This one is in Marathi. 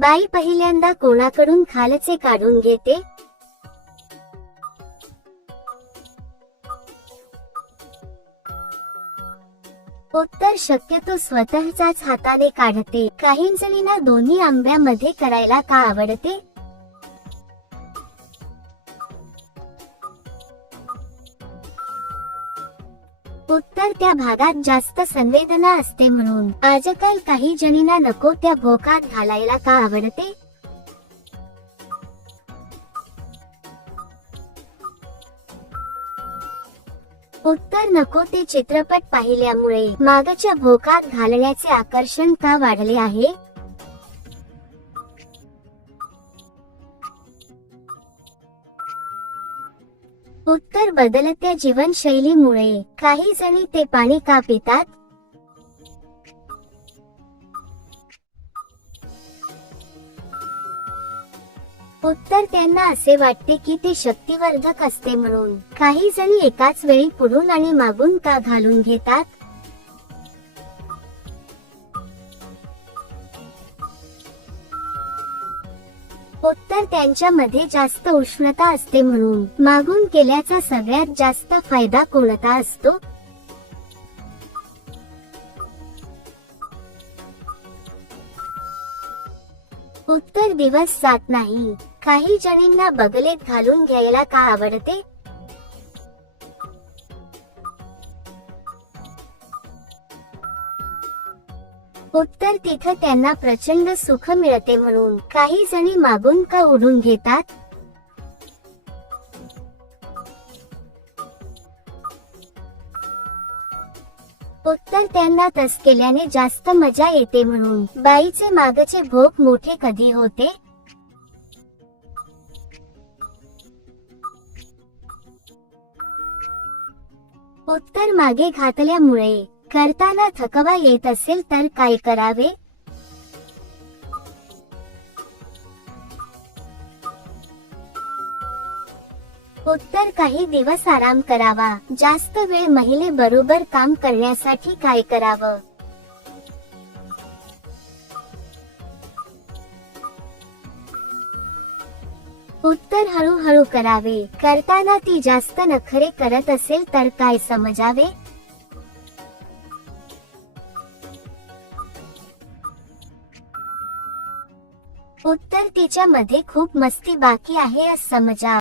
बाई पहिल्यांदा कोणाकडून खालचे काढून घेते? उत्तर शक्यतो स्वतःच्याच हाताने काढते. काहींजणींना दोन्ही आंब्यामध्ये करायला का आवडते? उत्तर त्या भागात जास्त संवेदना असते म्हणून. आजकाल काही जणींना नको त्या भोकात घालायला का आवडते? उत्तर नको ते चित्रपट पाहिल्यामुळे मागच्या भोकात घालण्याचे आकर्षण का वाढले आहे? उत्तर बदलत्या जीवनशैलीमुळे. काही जणी ते पाणी का पितात? उत्तर त्यांना असे वाटते की ते शक्तिवर्धक असते म्हणून. काही जणी एकाच वेळी पुढून आणि मागून का घालून घेतात? उत्तर त्यांच्यामध्ये जास्त उष्णता असते म्हणून. मागून केल्याचा सगळ्यात जास्त फायदा कोणता असतो? उत्तर दिवस जात नाही. काही जणींना बगलेत घालून घ्यायला का आवडते? उत्तर तिथं त्यांना प्रचंड सुख मिळते म्हणून. काही जणी मागून का ओढून घेतात? उत्तर त्यांना तस केल्याने जास्त मजा येते म्हणून. बाईचे मागचे भोक मोठे कधी होते? उत्तर मागे घातल्यामुळे. करताना थकवा येत असेल तर काय करावे? उत्तर काही दिवस आराम करावा. जास्त वेळ महिले बरोबर काम करण्यासाठी काय करावं? उत्तर हळूहळू करावे. करताना ती जास्त नखरे करत असेल तर काय समजावे? उत्तर तिच्यामध्ये खूप मस्ती बाकी आहे असं समजा.